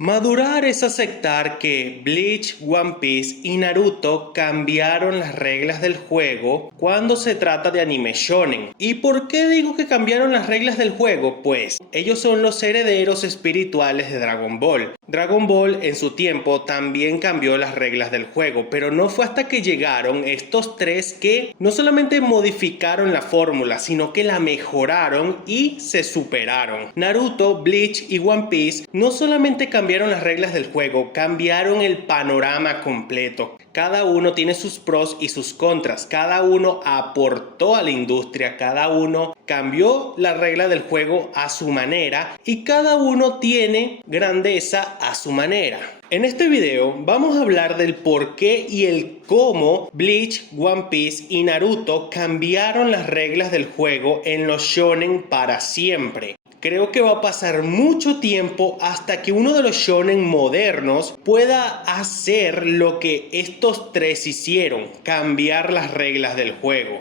Madurar es aceptar que Bleach, One Piece y Naruto cambiaron las reglas del juego cuando se trata de anime shonen. ¿Y por qué digo que cambiaron las reglas del juego? Pues ellos son los herederos espirituales de Dragon Ball. Dragon Ball en su tiempo también cambió las reglas del juego, pero no fue hasta que llegaron estos tres que no solamente modificaron la fórmula, sino que la mejoraron y se superaron. Naruto, Bleach y One Piece no solamente cambiaron las reglas del juego, cambiaron el panorama completo. Cada uno tiene sus pros y sus contras, cada uno aportó a la industria, cada uno cambió la regla del juego a su manera y cada uno tiene grandeza a su manera. En este video vamos a hablar del por qué y el cómo Bleach, One Piece y Naruto cambiaron las reglas del juego en los shonen para siempre. Creo que va a pasar mucho tiempo hasta que uno de los shonen modernos pueda hacer lo que estos tres hicieron, cambiar las reglas del juego.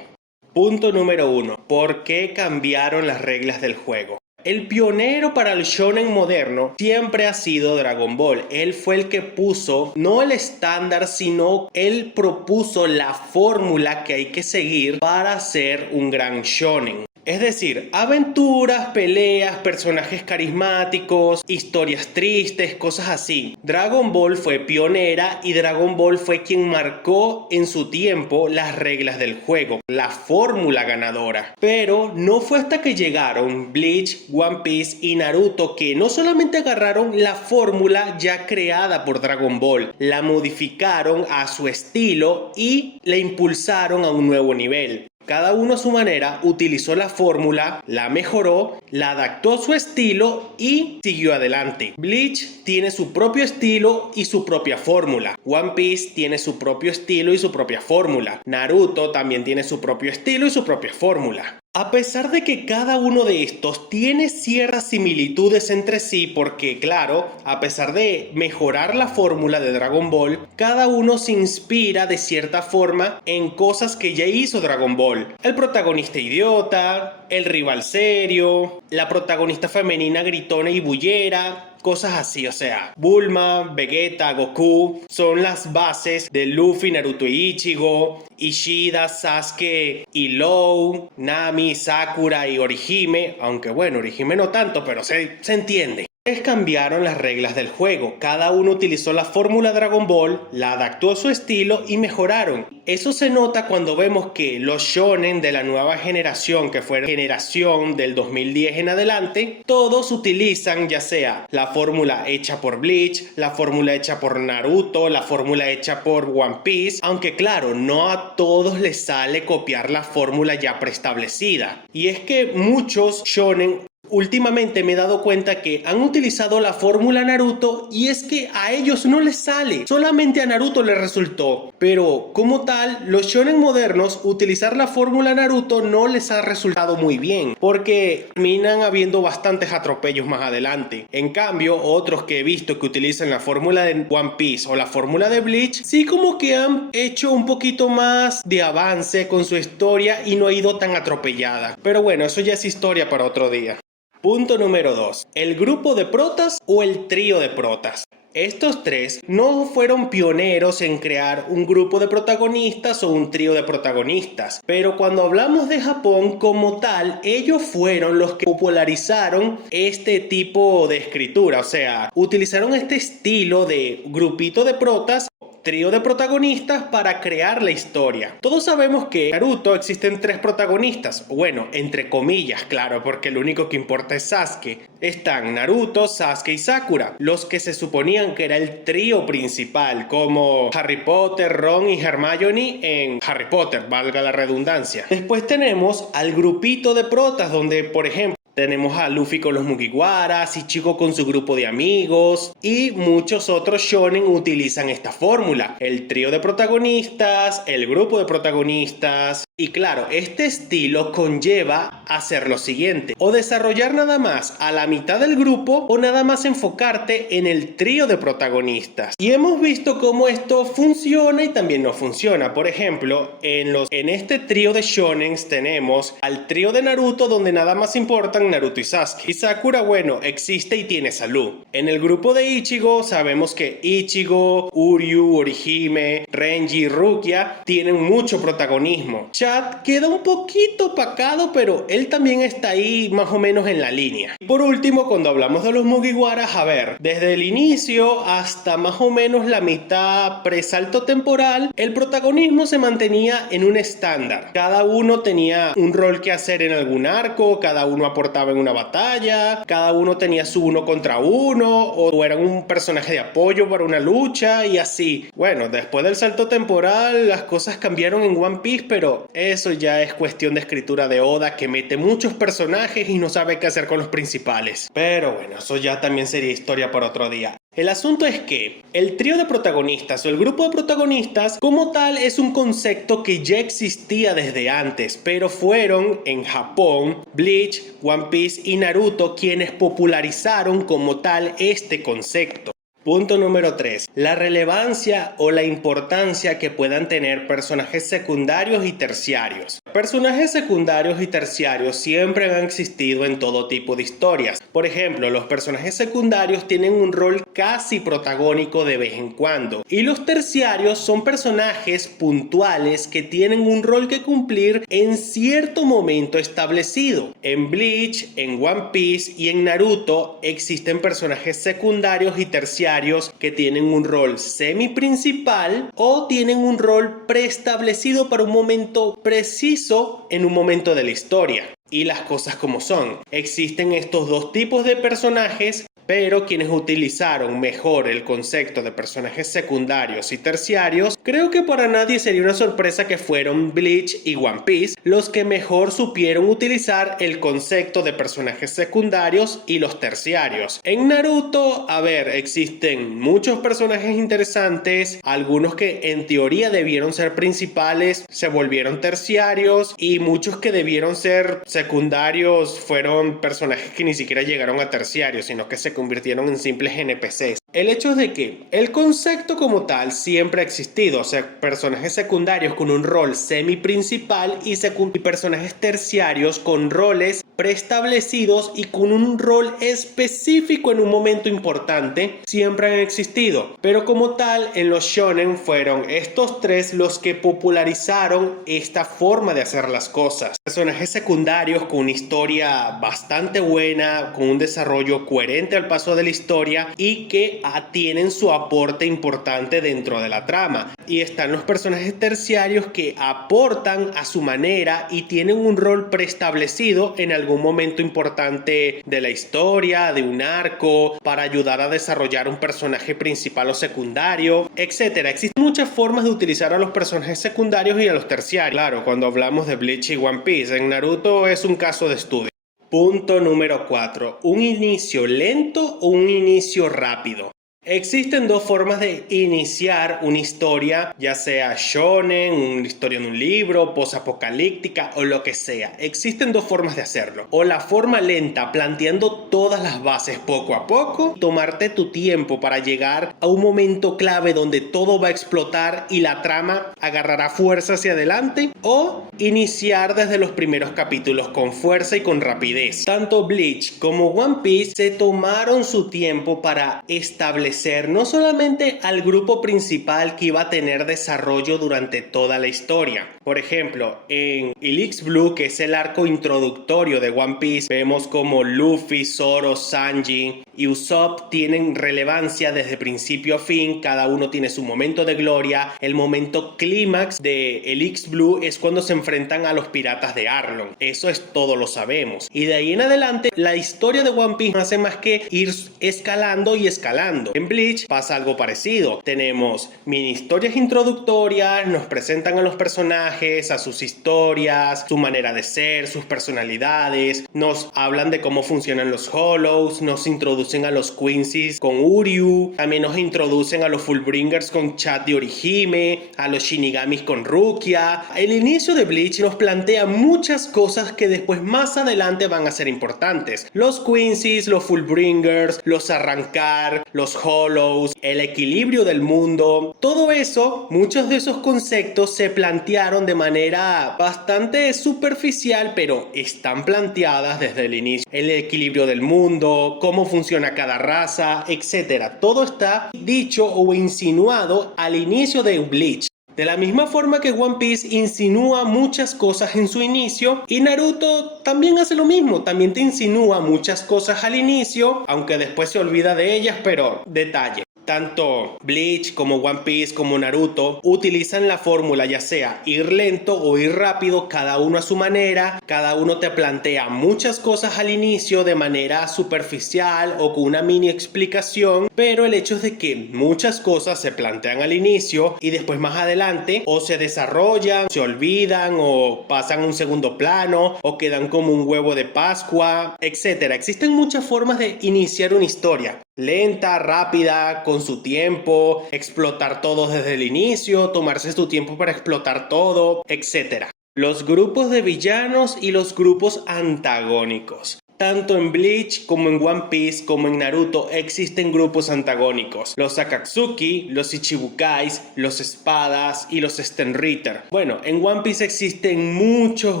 Punto número 1. ¿Por qué cambiaron las reglas del juego? El pionero para el shonen moderno siempre ha sido Dragon Ball. Él fue el que puso, no el estándar, sino él propuso la fórmula que hay que seguir para hacer un gran shonen. Es decir, aventuras, peleas, personajes carismáticos, historias tristes, cosas así. Dragon Ball fue pionera y Dragon Ball fue quien marcó en su tiempo las reglas del juego, la fórmula ganadora. Pero no fue hasta que llegaron Bleach, One Piece y Naruto que no solamente agarraron la fórmula ya creada por Dragon Ball, la modificaron a su estilo y la impulsaron a un nuevo nivel. Cada uno a su manera utilizó la fórmula, la mejoró, la adaptó a su estilo y siguió adelante. Bleach tiene su propio estilo y su propia fórmula. One Piece tiene su propio estilo y su propia fórmula. Naruto también tiene su propio estilo y su propia fórmula. A pesar de que cada uno de estos tiene ciertas similitudes entre sí, porque claro, a pesar de mejorar la fórmula de Dragon Ball, cada uno se inspira de cierta forma en cosas que ya hizo Dragon Ball. El protagonista idiota, el rival serio, la protagonista femenina gritona y bullera, cosas así, o sea, Bulma, Vegeta, Goku son las bases de Luffy, Naruto y Ichigo, Ishida, Sasuke y Law, Nami, Sakura y Orihime, aunque bueno, Orihime no tanto, pero se entiende. Cambiaron las reglas del juego, cada uno utilizó la fórmula Dragon Ball, la adaptó a su estilo y mejoraron. Eso se nota cuando vemos que los shonen de la nueva generación, que fue la generación del 2010 en adelante, todos utilizan ya sea la fórmula hecha por Bleach, la fórmula hecha por Naruto, la fórmula hecha por One Piece, aunque claro, no a todos les sale copiar la fórmula ya preestablecida. Y es que muchos shonen últimamente me he dado cuenta que han utilizado la fórmula Naruto y es que a ellos no les sale, solamente a Naruto les resultó. Pero como tal, los shonen modernos utilizar la fórmula Naruto no les ha resultado muy bien, porque terminan habiendo bastantes atropellos más adelante. En cambio, otros que he visto que utilizan la fórmula de One Piece o la fórmula de Bleach, sí como que han hecho un poquito más de avance con su historia y no ha ido tan atropellada. Pero bueno, eso ya es historia para otro día. Punto número 2. ¿El grupo de protas o el trío de protas? Estos tres no fueron pioneros en crear un grupo de protagonistas o un trío de protagonistas, pero cuando hablamos de Japón como tal, ellos fueron los que popularizaron este tipo de escritura, o sea, utilizaron este estilo de grupito de protas, trío de protagonistas para crear la historia. Todos sabemos que en Naruto existen tres protagonistas, bueno, entre comillas, claro, porque lo único que importa es Sasuke. Están Naruto, Sasuke y Sakura, los que se suponían que era el trío principal, como Harry Potter, Ron y Hermione en Harry Potter, valga la redundancia. Después tenemos al grupito de protas, donde por ejemplo tenemos a Luffy con los Mugiwaras, Ichigo con su grupo de amigos y muchos otros shonen utilizan esta fórmula. El trío de protagonistas, el grupo de protagonistas. Y claro, este estilo conlleva hacer lo siguiente: o desarrollar nada más a la mitad del grupo o nada más enfocarte en el trío de protagonistas. Y hemos visto cómo esto funciona y también no funciona. Por ejemplo, en este trío de shonens tenemos al trío de Naruto, donde nada más importan importan Naruto y Sasuke. Y Sakura, bueno, existe y tiene salud. En el grupo de Ichigo sabemos que Ichigo, Uryu, Orihime, Renji y Rukia tienen mucho protagonismo. Chad queda un poquito opacado, pero él también está ahí más o menos en la línea. Y por último, cuando hablamos de los Mugiwaras, a ver, desde el inicio hasta más o menos la mitad presalto temporal, el protagonismo se mantenía en un estándar. Cada uno tenía un rol que hacer en algún arco, cada uno aportaba en una batalla, cada uno tenía su uno contra uno, o eran un personaje de apoyo para una lucha y así. Bueno, después del salto temporal las cosas cambiaron en One Piece, pero eso ya es cuestión de escritura de Oda, que mete muchos personajes y no sabe qué hacer con los principales. Pero bueno, eso ya también sería historia para otro día. El asunto es que el trío de protagonistas o el grupo de protagonistas como tal es un concepto que ya existía desde antes, pero fueron en Japón Bleach, One Piece y Naruto quienes popularizaron como tal este concepto. Punto número 3. La relevancia o la importancia que puedan tener personajes secundarios y terciarios. Personajes secundarios y terciarios siempre han existido en todo tipo de historias. Por ejemplo, los personajes secundarios tienen un rol casi protagónico de vez en cuando. Y los terciarios son personajes puntuales que tienen un rol que cumplir en cierto momento establecido. En Bleach, en One Piece y en Naruto existen personajes secundarios y terciarios que tienen un rol semi-principal o tienen un rol preestablecido para un momento preciso en un momento de la historia. Y las cosas como son. Existen estos dos tipos de personajes, pero quienes utilizaron mejor el concepto de personajes secundarios y terciarios, creo que para nadie sería una sorpresa que fueron Bleach y One Piece los que mejor supieron utilizar el concepto de personajes secundarios y los terciarios. En Naruto, a ver, existen muchos personajes interesantes, algunos que en teoría debieron ser principales se volvieron terciarios y muchos que debieron ser secundarios fueron personajes que ni siquiera llegaron a terciarios, sino que se convirtieron en simples NPCs. El hecho es de que el concepto como tal siempre ha existido, o sea, personajes secundarios con un rol semi-principal y personajes terciarios con roles preestablecidos y con un rol específico en un momento importante, siempre han existido. Pero como tal, en los shonen fueron estos tres los que popularizaron esta forma de hacer las cosas. Personajes secundarios con una historia bastante buena, con un desarrollo coherente al paso de la historia y que tienen su aporte importante dentro de la trama. Y están los personajes terciarios que aportan a su manera y tienen un rol preestablecido en algún momento importante de la historia, de un arco, para ayudar a desarrollar un personaje principal o secundario, etc. Existen muchas formas de utilizar a los personajes secundarios y a los terciarios. Claro, cuando hablamos de Bleach y One Piece, en Naruto es un caso de estudio. Punto número 4. ¿Un inicio lento o un inicio rápido? Existen dos formas de iniciar una historia, ya sea shonen, una historia en un libro, posapocalíptica o lo que sea. Existen dos formas de hacerlo. O la forma lenta, planteando todas las bases poco a poco, tomarte tu tiempo para llegar a un momento clave donde todo va a explotar y la trama agarrará fuerza hacia adelante. O iniciar desde los primeros capítulos con fuerza y con rapidez. Tanto Bleach como One Piece se tomaron su tiempo para establecer no solamente al grupo principal que iba a tener desarrollo durante toda la historia. Por ejemplo, en Helix Blue, que es el arco introductorio de One Piece, vemos como Luffy, Zoro, Sanji y Usopp tienen relevancia desde principio a fin. Cada uno tiene su momento de gloria. El momento clímax de Helix Blue es cuando se enfrentan a los piratas de Arlong. Eso es todo, lo sabemos. Y de ahí en adelante, la historia de One Piece no hace más que ir escalando y escalando. En Bleach pasa algo parecido. Tenemos mini historias introductorias, nos presentan a los personajes, a sus historias, su manera de ser, sus personalidades, nos hablan de cómo funcionan los Hollows, nos introducen a los Quincy's con Uryu, también nos introducen a los Fullbringers con Chad de Orihime, a los Shinigamis con Rukia. El inicio de Bleach nos plantea muchas cosas que después más adelante van a ser importantes. Los Quincy's, los Fullbringers, los Arrancar, los Hollows, el equilibrio del mundo, todo eso, muchos de esos conceptos se plantearon de manera bastante superficial, pero están planteadas desde el inicio. El equilibrio del mundo, cómo funciona cada raza, etc. Todo está dicho o insinuado al inicio de Bleach. De la misma forma que One Piece insinúa muchas cosas en su inicio, y Naruto también hace lo mismo, también te insinúa muchas cosas al inicio, aunque después se olvida de ellas, pero detalle. Tanto Bleach como One Piece como Naruto utilizan la fórmula, ya sea ir lento o ir rápido, cada uno a su manera. Cada uno te plantea muchas cosas al inicio de manera superficial o con una mini explicación, pero el hecho es de que muchas cosas se plantean al inicio y después más adelante o se desarrollan, se olvidan o pasan a un segundo plano o quedan como un huevo de Pascua, etc. Existen muchas formas de iniciar una historia. Lenta, rápida, con su tiempo, explotar todo desde el inicio, tomarse su tiempo para explotar todo, etc. Los grupos de villanos y los grupos antagónicos. Tanto en Bleach como en One Piece como en Naruto existen grupos antagónicos. Los Akatsuki, los Ichibukais, los Espadas y los Stenritter. Bueno, en One Piece existen muchos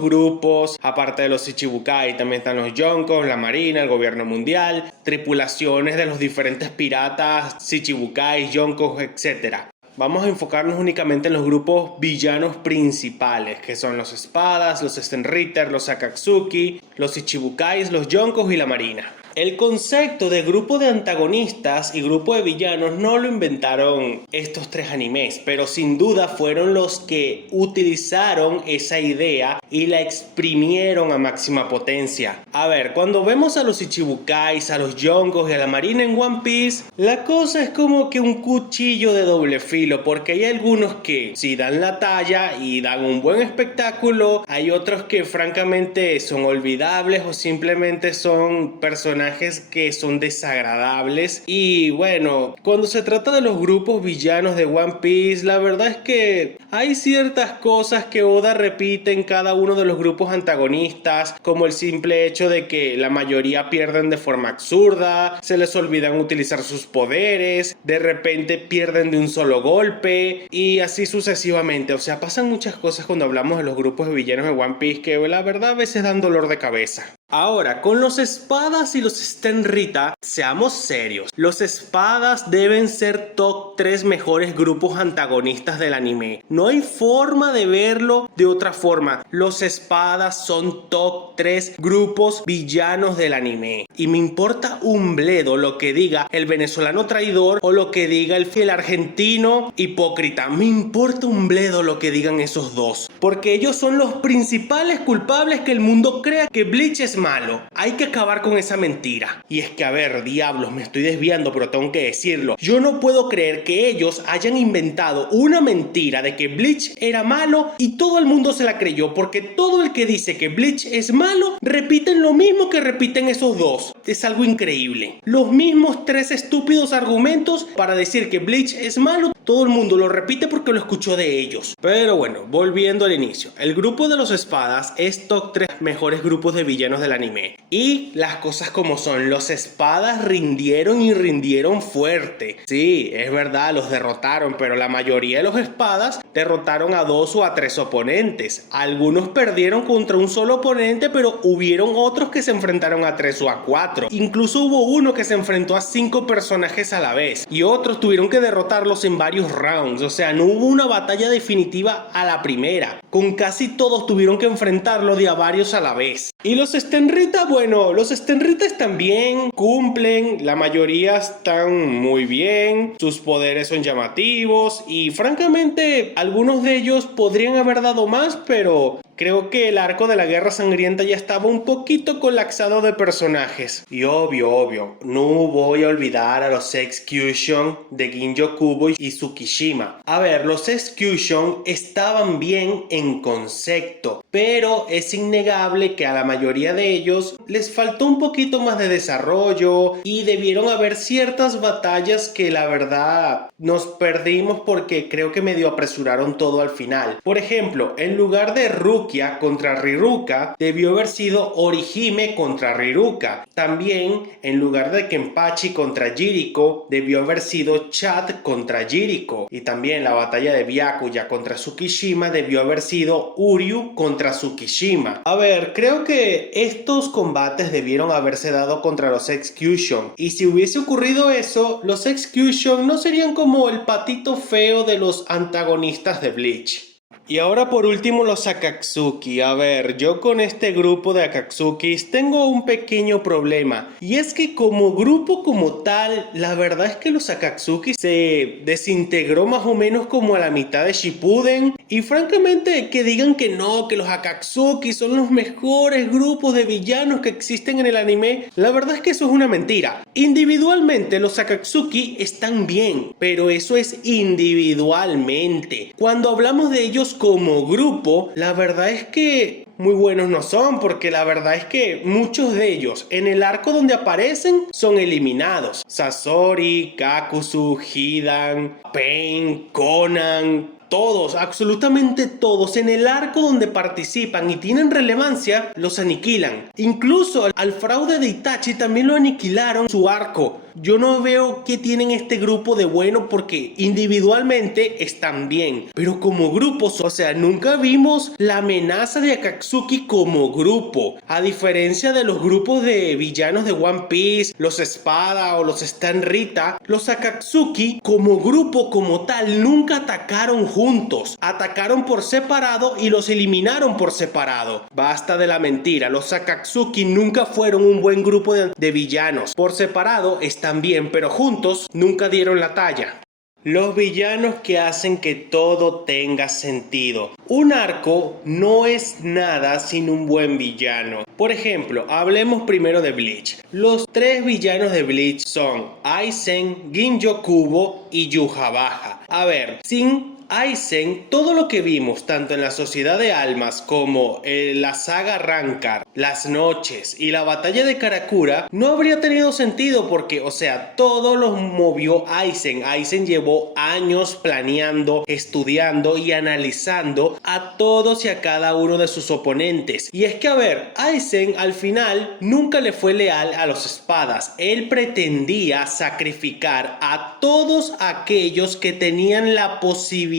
grupos. Aparte de los Ichibukai también están los Yonkos, la Marina, el gobierno mundial, tripulaciones de los diferentes piratas, Ichibukais, Yonkos, etc. Vamos a enfocarnos únicamente en los grupos villanos principales, que son los Espadas, los Stenritter, los Akatsuki, los Ichibukais, los Yonkos y la Marina. El concepto de grupo de antagonistas y grupo de villanos no lo inventaron estos tres animes, pero sin duda fueron los que utilizaron esa idea y la exprimieron a máxima potencia. A ver, cuando vemos a los Ichibukais, a los Yonkos y a la Marina en One Piece, la cosa es como que un cuchillo de doble filo, porque hay algunos que sí dan la talla y dan un buen espectáculo, hay otros que francamente son olvidables o simplemente son personajes que son desagradables. Y bueno, cuando se trata de los grupos villanos de One Piece, la verdad es que hay ciertas cosas que Oda repite en cada uno de los grupos antagonistas, como el simple hecho de que la mayoría pierden de forma absurda, se les olvidan utilizar sus poderes, de repente pierden de un solo golpe y así sucesivamente. O sea, pasan muchas cosas cuando hablamos de los grupos de villanos de One Piece que la verdad a veces dan dolor de cabeza. Ahora, con los Espadas y los Stenritter, seamos serios. Los Espadas deben ser top 3 mejores grupos antagonistas del anime. No hay forma de verlo de otra forma. Los Espadas son top 3 grupos villanos del anime. Y me importa un bledo lo que diga el venezolano traidor o lo que diga el argentino hipócrita. Me importa un bledo lo que digan esos dos. Porque ellos son los principales culpables que el mundo crea que Bleach es malo. Hay que acabar con esa mentira. Y es que, a ver, diablos, me estoy desviando, pero tengo que decirlo. Yo no puedo creer que ellos hayan inventado una mentira de que Bleach era malo y todo el mundo se la creyó, porque todo el que dice que Bleach es malo repiten lo mismo que repiten esos dos. Es algo increíble. Los mismos 3 estúpidos argumentos para decir que Bleach es malo, todo el mundo lo repite porque lo escuchó de ellos. Pero bueno, volviendo al inicio. El grupo de los Espadas es top 3 mejores grupos de villanos del anime. Y las cosas como son, los Espadas rindieron y rindieron fuerte. Sí, es verdad, los derrotaron, pero la mayoría de los Espadas derrotaron a 2 o a 3 oponentes. Algunos perdieron contra un solo oponente, pero hubieron otros que se enfrentaron a 3 o a 4. Incluso hubo uno que se enfrentó a 5 personajes a la vez. Y otros tuvieron que derrotarlos en varios rounds. O sea, no hubo una batalla definitiva a la primera. Con casi todos tuvieron que enfrentarlo de a varios a la vez. Y los Stenritter, bueno, los Stenritter también cumplen, la mayoría están muy bien, sus poderes son llamativos y francamente algunos de ellos podrían haber dado más, pero creo que el arco de la Guerra Sangrienta ya estaba un poquito colapsado de personajes. Y obvio, no voy a olvidar a los Execution de Ginjo Kubo y Tsukishima. A ver, los Execution estaban bien en concepto, pero es innegable que a la mayoría de ellos les faltó un poquito más de desarrollo y debieron haber ciertas batallas que la verdad nos perdimos porque creo que medio apresuraron todo al final. Por ejemplo, en lugar de Rook Rukia contra Riruka debió haber sido Orihime contra Riruka. También, en lugar de Kenpachi contra Jiriko, debió haber sido Chad contra Jiriko. Y también la batalla de Byakuya contra Tsukishima debió haber sido Uryu contra Tsukishima. A ver, creo que estos combates debieron haberse dado contra los Execution. Y si hubiese ocurrido eso, los Execution no serían como el patito feo de los antagonistas de Bleach. Y ahora por último los Akatsuki. A ver, yo con este grupo de Akatsukis tengo un pequeño problema. Y es que como grupo como tal, la verdad es que los Akatsuki se desintegró más o menos como a la mitad de Shippuden. Y francamente que digan que no, que los Akatsuki son los mejores grupos de villanos que existen en el anime, la verdad es que eso es una mentira. Individualmente los Akatsuki están bien, pero eso es individualmente. Cuando hablamos de ellos como grupo, la verdad es que muy buenos no son, porque la verdad es que muchos de ellos en el arco donde aparecen son eliminados. Sasori, Kakuzu, Hidan, Pain, Conan, todos, absolutamente todos en el arco donde participan y tienen relevancia, los aniquilan. Incluso al fraude de Itachi también lo aniquilaron su arco. Yo no veo qué tienen este grupo de bueno, porque individualmente están bien, pero como grupos, o sea, nunca vimos la amenaza de Akatsuki como grupo. A diferencia de los grupos de villanos de One Piece, los Espada o los Stan Rita, los Akatsuki como grupo como tal nunca atacaron juntos. Atacaron por separado y los eliminaron por separado. Basta de la mentira, los Akatsuki nunca fueron un buen grupo de villanos. Por separado están bien, pero juntos nunca dieron la talla. Los villanos que hacen que todo tenga sentido. Un arco no es nada sin un buen villano. Por ejemplo, hablemos primero de Bleach. Los tres villanos de Bleach son Aizen, Ginjo Kubo y Yhwach. A ver, sin Aizen, todo lo que vimos tanto en la Sociedad de Almas como en la saga Rancor, las noches y la batalla de Karakura no habría tenido sentido, porque, o sea, todo lo movió Aizen. Aizen llevó años planeando, estudiando y analizando a todos y a cada uno de sus oponentes. Y es que, a ver, Aizen al final nunca le fue leal a los espadas. Él pretendía sacrificar a todos aquellos que tenían la posibilidad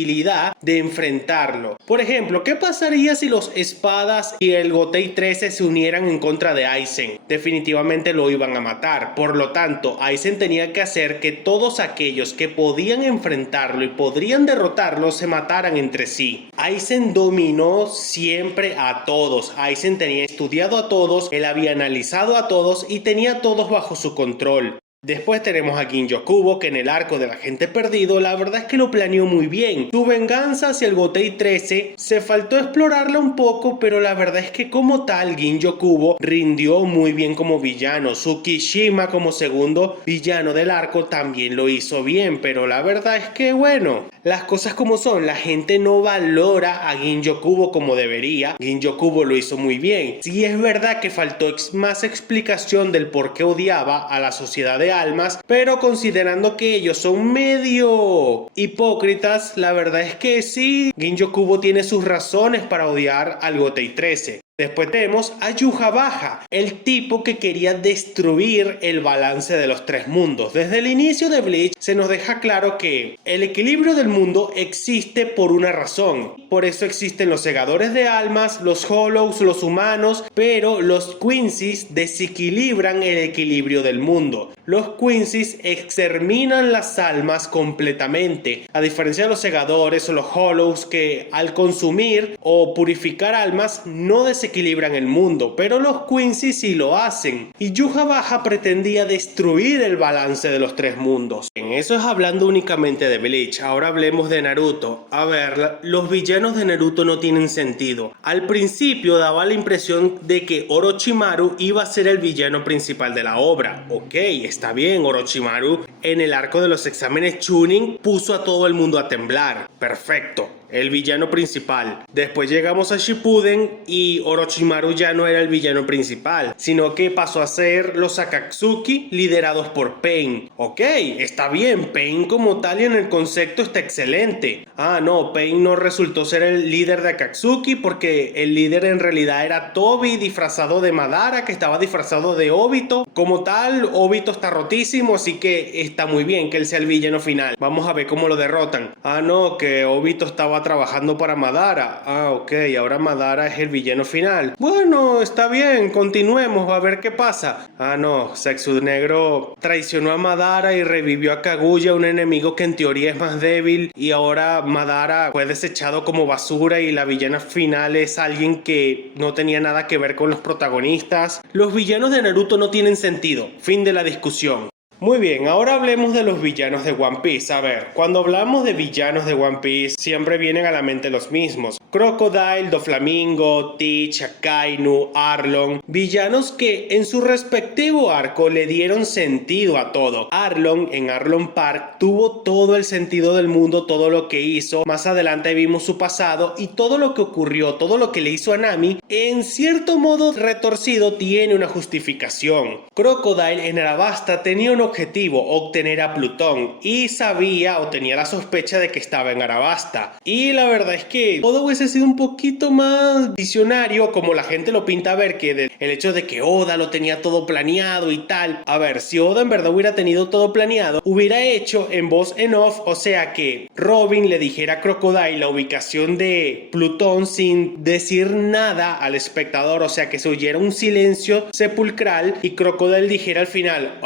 de enfrentarlo. Por ejemplo, ¿qué pasaría si los espadas y el Gotei 13 se unieran en contra de Aizen? Definitivamente lo iban a matar. Por lo tanto, Aizen tenía que hacer que todos aquellos que podían enfrentarlo y podrían derrotarlo se mataran entre sí. Aizen dominó siempre a todos. Aizen tenía estudiado a todos, él había analizado a todos y tenía a todos bajo su control. Después tenemos a Ginjo Kubo, que en el arco del agente perdido la verdad es que lo planeó muy bien. Su venganza hacia el Gotei 13 se faltó explorarla un poco, pero la verdad es que como tal Ginjo Kubo rindió muy bien como villano. Tsukishima como segundo villano del arco también lo hizo bien, pero la verdad es que bueno, las cosas como son, la gente no valora a Ginjo Kubo como debería. Ginjo Kubo lo hizo muy bien. Sí es verdad que faltó más explicación del por qué odiaba a la Sociedad de Almas, pero considerando que ellos son medio hipócritas, la verdad es que sí, Ginjo Kubo tiene sus razones para odiar al Gotei 13. Después tenemos a Yhwach, el tipo que quería destruir el balance de los tres mundos. Desde el inicio de Bleach se nos deja claro que el equilibrio del mundo existe por una razón. Por eso existen los segadores de almas, los hollows, los humanos, pero los Quincy's desequilibran el equilibrio del mundo. Los Quincy's exterminan las almas completamente, a diferencia de los segadores o los hollows, que al consumir o purificar almas no desequilibran el mundo, pero los Quincy sí lo hacen. Y Yhwach pretendía destruir el balance de los tres mundos. En eso es hablando únicamente de Bleach. Ahora hablemos de Naruto. A ver, los villanos de Naruto no tienen sentido. Al principio daba la impresión de que Orochimaru iba a ser el villano principal de la obra. Ok, está bien, Orochimaru en el arco de los exámenes Chunin puso a todo el mundo a temblar. Perfecto. El villano principal. Después llegamos a Shippuden y Orochimaru ya no era el villano principal, sino que pasó a ser los Akatsuki liderados por Pain. Ok, está bien, Pain como tal y en el concepto está excelente. Ah, no, Pain no resultó ser el líder de Akatsuki porque el líder en realidad era Tobi disfrazado de Madara, que estaba disfrazado de Obito. Como tal, Obito está rotísimo, así que está muy bien que él sea el villano final. Vamos a ver cómo lo derrotan. Ah, no, que Obito estaba trabajando para Madara. Ah, ok, ahora Madara es el villano final. Bueno, está bien, continuemos a ver qué pasa. Ah, no, Sexu Negro traicionó a Madara y revivió a Kaguya, un enemigo que en teoría es más débil, y ahora Madara fue desechado como basura y la villana final es alguien que no tenía nada que ver con los protagonistas. Los villanos de Naruto no tienen sentido. Fin de la discusión. Muy bien, ahora hablemos de los villanos de One Piece. A ver, cuando hablamos de villanos de One Piece, siempre vienen a la mente los mismos. Crocodile, Doflamingo, Teach, Akainu, Arlong. Villanos que en su respectivo arco le dieron sentido a todo. Arlong, en Arlong Park, tuvo todo el sentido del mundo, todo lo que hizo. Más adelante vimos su pasado y todo lo que ocurrió, todo lo que le hizo a Nami, en cierto modo retorcido, tiene una justificación. Crocodile en Arabasta tenía un objetivo, obtener a Plutón, y sabía o tenía la sospecha de que estaba en Arabasta, y la verdad es que todo hubiese sido un poquito más visionario como la gente lo pinta a ver, que el hecho de que Oda lo tenía todo planeado y tal. A ver, si Oda en verdad hubiera tenido todo planeado, hubiera hecho en voz en off, o sea que Robin le dijera a Crocodile la ubicación de Plutón sin decir nada al espectador, o sea que se oyera un silencio sepulcral y Crocodile dijera al final: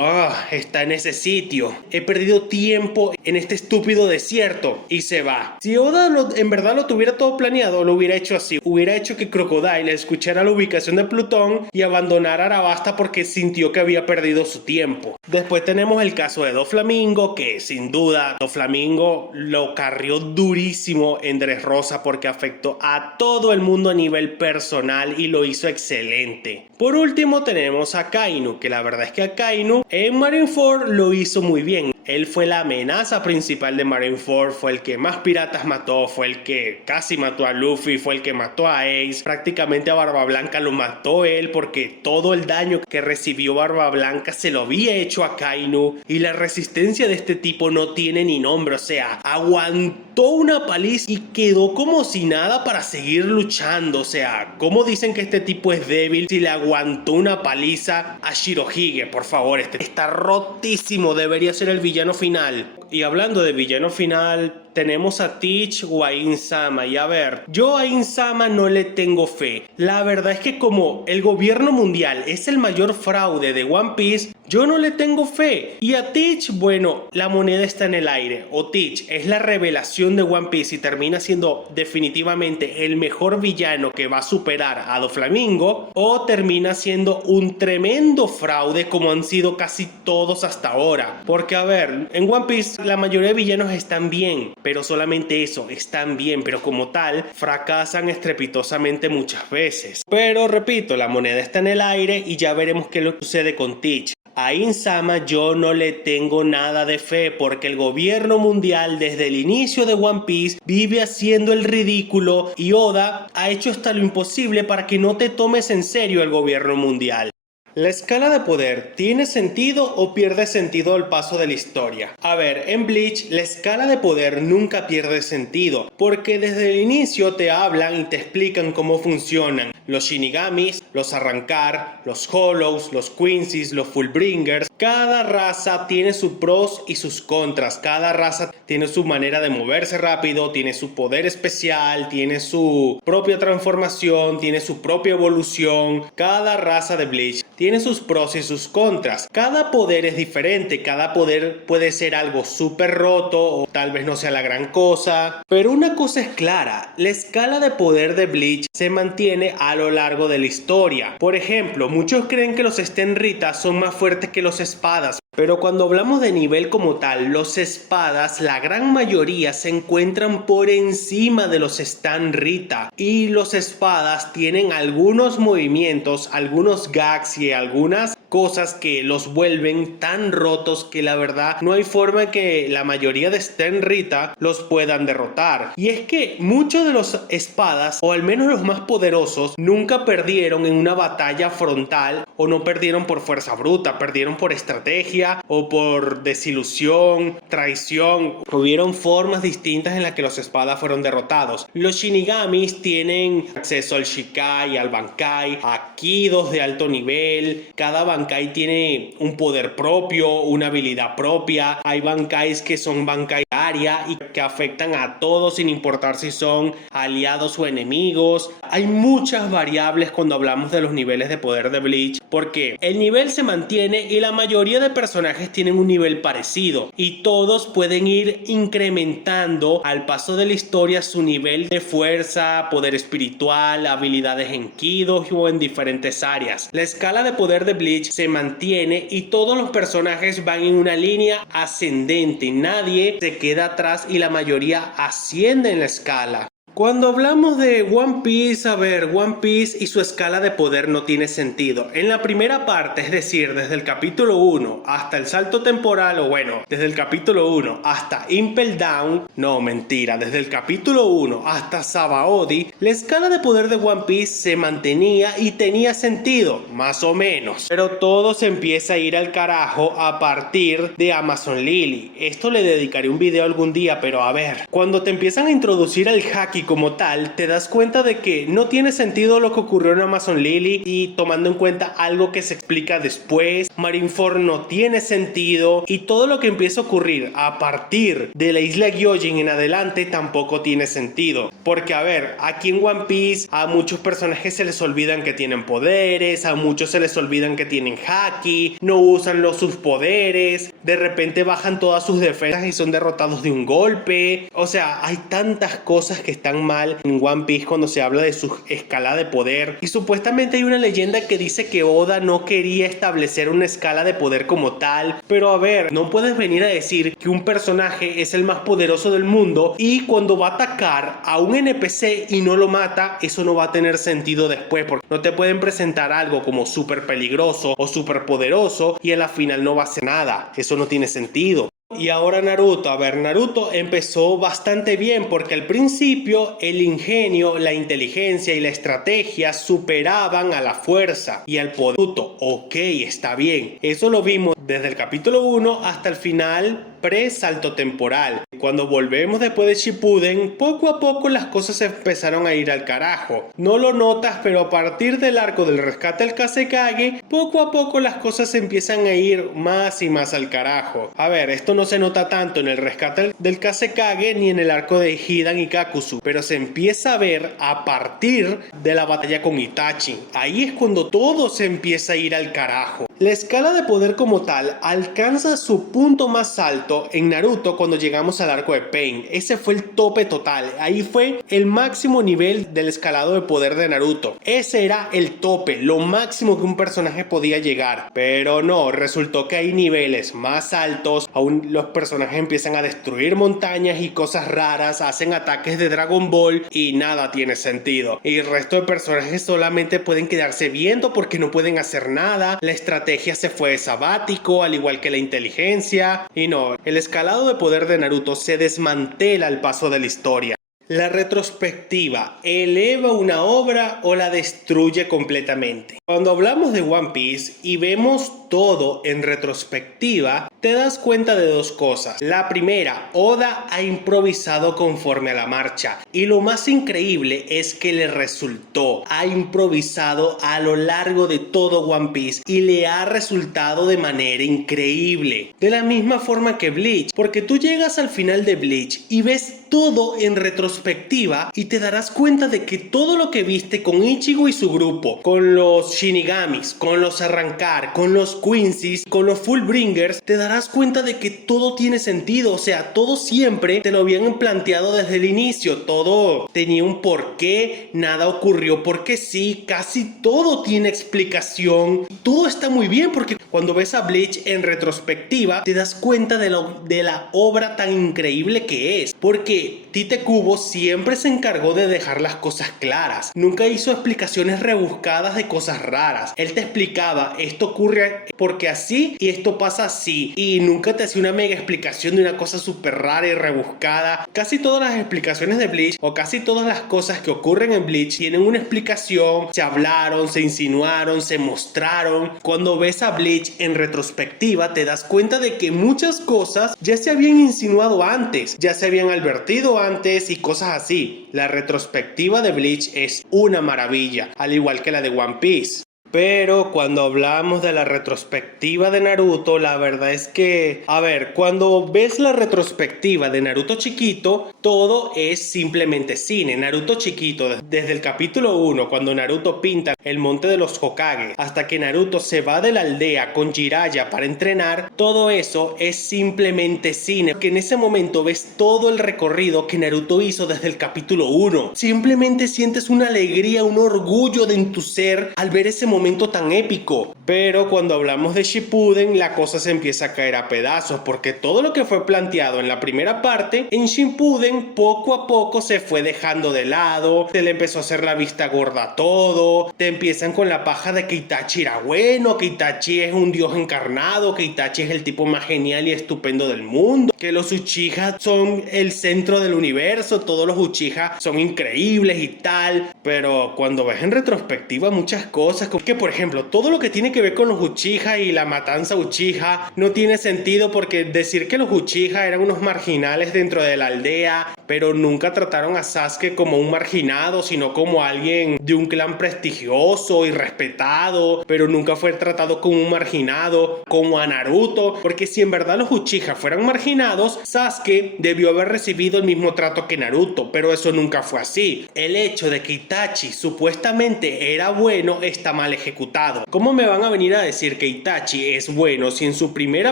está en ese sitio, he perdido tiempo en este estúpido desierto, y se va. Si Oda en verdad lo tuviera todo planeado, lo hubiera hecho así, hubiera hecho que Crocodile escuchara la ubicación de Plutón y abandonara Arabasta porque sintió que había perdido su tiempo. Después tenemos el caso de Doflamingo, que sin duda Doflamingo lo carrió durísimo en Dressrosa porque afectó a todo el mundo a nivel personal y lo hizo excelente. Por último tenemos a Akainu, que la verdad es que Akainu en Marineford lo hizo muy bien. Él fue la amenaza principal de Marineford, fue el que más piratas mató, fue el que casi mató a Luffy, fue el que mató a Ace, prácticamente a Barba Blanca lo mató él porque todo el daño que recibió Barba Blanca se lo había hecho a Akainu, y la resistencia de este tipo no tiene ni nombre, o sea, aguantó una paliza y quedó como si nada para seguir luchando. O sea, ¿cómo dicen que este tipo es débil si le aguantó una paliza a Shirohige? Por favor, este está rotísimo, debería ser el villano final. Y hablando de villano final, tenemos a Teach o a In-sama. Y a ver, yo a In-sama no le tengo fe. La verdad es que como el gobierno mundial es el mayor fraude de One Piece, yo no le tengo fe. Y a Teach, bueno, la moneda está en el aire. O Teach es la revelación de One Piece y termina siendo definitivamente el mejor villano que va a superar a Doflamingo, o termina siendo un tremendo fraude como han sido casi todos hasta ahora. Porque a ver, en One Piece la mayoría de villanos están bien, pero solamente eso, están bien, pero como tal fracasan estrepitosamente muchas veces. Pero repito, la moneda está en el aire y ya veremos qué le sucede con Teach. A In-sama yo no le tengo nada de fe porque el gobierno mundial desde el inicio de One Piece vive haciendo el ridículo y Oda ha hecho hasta lo imposible para que no te tomes en serio el gobierno mundial. ¿La escala de poder tiene sentido o pierde sentido al paso de la historia? A ver, en Bleach la escala de poder nunca pierde sentido, porque desde el inicio te hablan y te explican cómo funcionan los Shinigamis, los Arrancar, los Hollows, los Quincy's, los Fullbringers. Cada raza tiene sus pros y sus contras, cada raza tiene su manera de moverse rápido, tiene su poder especial, tiene su propia transformación, tiene su propia evolución. Cada raza de Bleach tiene sus pros y sus contras. Cada poder es diferente, cada poder puede ser algo súper roto o tal vez no sea la gran cosa. Pero una cosa es clara, la escala de poder de Bleach se mantiene a lo largo de la historia. Por ejemplo, muchos creen que los Stenrita son más fuertes que los espadas. Pero cuando hablamos de nivel como tal, los espadas, la gran mayoría se encuentran por encima de los Stenrita. Y los espadas tienen algunos movimientos, algunos gags y algunas cosas que los vuelven tan rotos que la verdad no hay forma que la mayoría de Stenrita los puedan derrotar. Y es que muchos de los espadas, o al menos los más poderosos, nunca perdieron en una batalla frontal, o no perdieron por fuerza bruta, perdieron por estrategia o por desilusión, traición. Hubieron formas distintas en las que los espadas fueron derrotados. Los Shinigamis tienen acceso al Shikai, al Bankai, a Kidos de alto nivel. Cada Bankai tiene un poder propio, una habilidad propia. Hay Bankais que son Bankai área y que afectan a todos sin importar si son aliados o enemigos. Hay muchas variables cuando hablamos de los niveles de poder de Bleach, porque el nivel se mantiene y la mayoría de personajes tienen un nivel parecido y todos pueden ir incrementando al paso de la historia su nivel de fuerza, poder espiritual, habilidades en Kido o en diferentes áreas. La escala de poder de Bleach se mantiene y todos los personajes van en una línea ascendente, nadie se queda atrás y la mayoría asciende en la escala. Cuando hablamos de One Piece, One Piece y su escala de poder no tiene sentido. En la primera parte, es decir, desde el capítulo 1 hasta el salto temporal, o bueno, desde el capítulo 1 hasta Impel Down, no, mentira, desde el capítulo 1 hasta Sabaody, la escala de poder de One Piece se mantenía y tenía sentido, más o menos. Pero todo se empieza a ir al carajo a partir de Amazon Lily. Esto le dedicaré un video algún día, pero a ver, cuando te empiezan a introducir al haki como tal, te das cuenta de que no tiene sentido lo que ocurrió en Amazon Lily y tomando en cuenta algo que se explica después, Marineford no tiene sentido y todo lo que empieza a ocurrir a partir de la isla Gyojin en adelante tampoco tiene sentido. Porque a ver, aquí en One Piece a muchos personajes se les olvidan que tienen poderes, a muchos se les olvidan que tienen haki, no usan sus poderes, de repente bajan todas sus defensas y son derrotados de un golpe. O sea, hay tantas cosas que están mal en One Piece cuando se habla de su escala de poder y supuestamente hay una leyenda que dice que Oda no quería establecer una escala de poder como tal, pero a ver, no puedes venir a decir que un personaje es el más poderoso del mundo y cuando va a atacar a un NPC y no lo mata, eso no va a tener sentido después, porque no te pueden presentar algo como súper peligroso o súper poderoso y a la final no va a hacer nada. Eso no tiene sentido. Y ahora Naruto, Naruto empezó bastante bien porque al principio el ingenio, la inteligencia y la estrategia superaban a la fuerza y al poder. Naruto, ok, está bien, eso lo vimos desde el capítulo 1 hasta el final pre-salto temporal. Cuando volvemos después de Shippuden, poco a poco las cosas empezaron a ir al carajo. No lo notas, pero a partir del arco del rescate del Kazekage, poco a poco las cosas empiezan a ir más y más al carajo. A ver, esto no se nota tanto en el rescate del Kazekage ni en el arco de Hidan y Kakuzu, pero se empieza a ver a partir de la batalla con Itachi. Ahí es cuando todo se empieza a ir al carajo. La escala de poder como tal alcanza su punto más alto en Naruto cuando llegamos al arco de Pain. Ese fue el tope total. Ahí fue el máximo nivel del escalado de poder de Naruto. Ese era el tope, lo máximo que un personaje podía llegar. Pero no, resultó que hay niveles más altos. Aún los personajes empiezan a destruir montañas y cosas raras, hacen ataques de Dragon Ball y nada tiene sentido. Y el resto de personajes solamente pueden quedarse viendo porque no pueden hacer nada. La estrategia se fue de sabático, al igual que la inteligencia. Y no, el escalado de poder de Naruto se desmantela al paso de la historia. La retrospectiva, ¿eleva una obra o la destruye completamente? Cuando hablamos de One Piece y vemos todo en retrospectiva, te das cuenta de dos cosas. La primera, Oda ha improvisado conforme a la marcha. Y lo más increíble es que le resultó. Ha improvisado a lo largo de todo One Piece y le ha resultado de manera increíble. De la misma forma que Bleach, porque tú llegas al final de Bleach y ves todo en retrospectiva y te darás cuenta de que todo lo que viste con Ichigo y su grupo, con los Shinigamis, con los Arrancar, con los Quincy's, con los Fullbringers, te darás cuenta de que todo tiene sentido. O sea, todo siempre te lo habían planteado desde el inicio. Todo tenía un porqué, nada ocurrió porque sí, casi todo tiene explicación. Todo está muy bien porque cuando ves a Bleach en retrospectiva te das cuenta de la obra tan increíble que es. Porque que Tite Kubo siempre se encargó de dejar las cosas claras. Nunca hizo explicaciones rebuscadas de cosas raras. Él te explicaba, esto ocurre porque así y esto pasa así. Y nunca te hacía una mega explicación de una cosa súper rara y rebuscada. Casi todas las explicaciones de Bleach, o casi todas las cosas que ocurren en Bleach, tienen una explicación. Se hablaron, se insinuaron, se mostraron. Cuando ves a Bleach en retrospectiva, te das cuenta de que muchas cosas ya se habían insinuado antes, ya se habían advertido antes y cosas así. La retrospectiva de Bleach es una maravilla, al igual que la de One Piece. Pero cuando hablamos de la retrospectiva de Naruto, la verdad es que, a ver, cuando ves la retrospectiva de Naruto chiquito, todo es simplemente cine. Naruto chiquito, desde el capítulo 1, cuando Naruto pinta el monte de los Hokage, hasta que Naruto se va de la aldea con Jiraiya para entrenar, todo eso es simplemente cine. Que en ese momento ves todo el recorrido que Naruto hizo desde el capítulo 1. Simplemente sientes una alegría, un orgullo en tu ser al ver ese momento tan épico. Pero cuando hablamos de Shippuden, la cosa se empieza a caer a pedazos, porque todo lo que fue planteado en la primera parte, en Shippuden poco a poco se fue dejando de lado, se le empezó a hacer la vista gorda a todo, te empiezan con la paja de que Itachi era bueno, que Itachi es un dios encarnado, que Itachi es el tipo más genial y estupendo del mundo, que los Uchiha son el centro del universo, todos los Uchiha son increíbles y tal. Pero cuando ves en retrospectiva muchas cosas, como que por ejemplo todo lo que tiene que ver con los Uchiha y la matanza Uchiha no tiene sentido, porque decir que los Uchiha eran unos marginales dentro de la aldea, pero nunca trataron a Sasuke como un marginado, sino como alguien de un clan prestigioso y respetado, pero nunca fue tratado como un marginado, como a Naruto, porque si en verdad los Uchiha fueran marginados, Sasuke debió haber recibido el mismo trato que Naruto, pero eso nunca fue así. El hecho de que Itachi supuestamente era bueno está mal ejecutado. ¿Cómo me van a venir a decir que Itachi es bueno si en su primera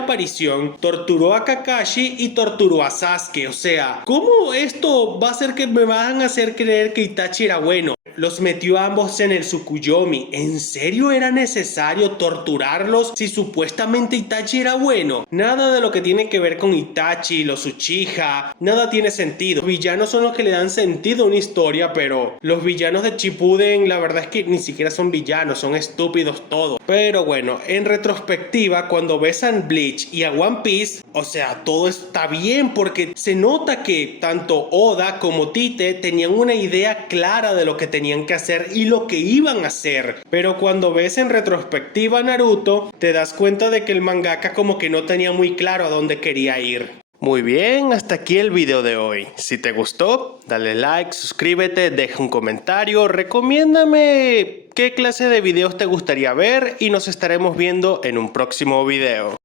aparición torturó a Kakashi y torturó a Sasuke? O sea, ¿cómo esto va a hacer que me van a hacer creer que Itachi era bueno? Los metió a ambos en el Tsukuyomi. ¿En serio era necesario torturarlos si supuestamente Itachi era bueno? Nada de lo que tiene que ver con Itachi, los Uchiha, nada tiene sentido. Los villanos son los que le dan sentido a una historia, pero los villanos de Shippuden la verdad es que ni siquiera son villanos, son estúpidos todos. Pero bueno, en retrospectiva, cuando ves a Bleach y a One Piece, o sea, todo está bien, porque se nota que tanto Oda como Tite tenían una idea clara de lo que tenían que hacer y lo que iban a hacer. Pero cuando ves en retrospectiva a Naruto, te das cuenta de que el mangaka como que no tenía muy claro a dónde quería ir. Muy bien, hasta aquí el video de hoy. Si te gustó, dale like, suscríbete, deja un comentario, recomiéndame qué clase de videos te gustaría ver y nos estaremos viendo en un próximo video.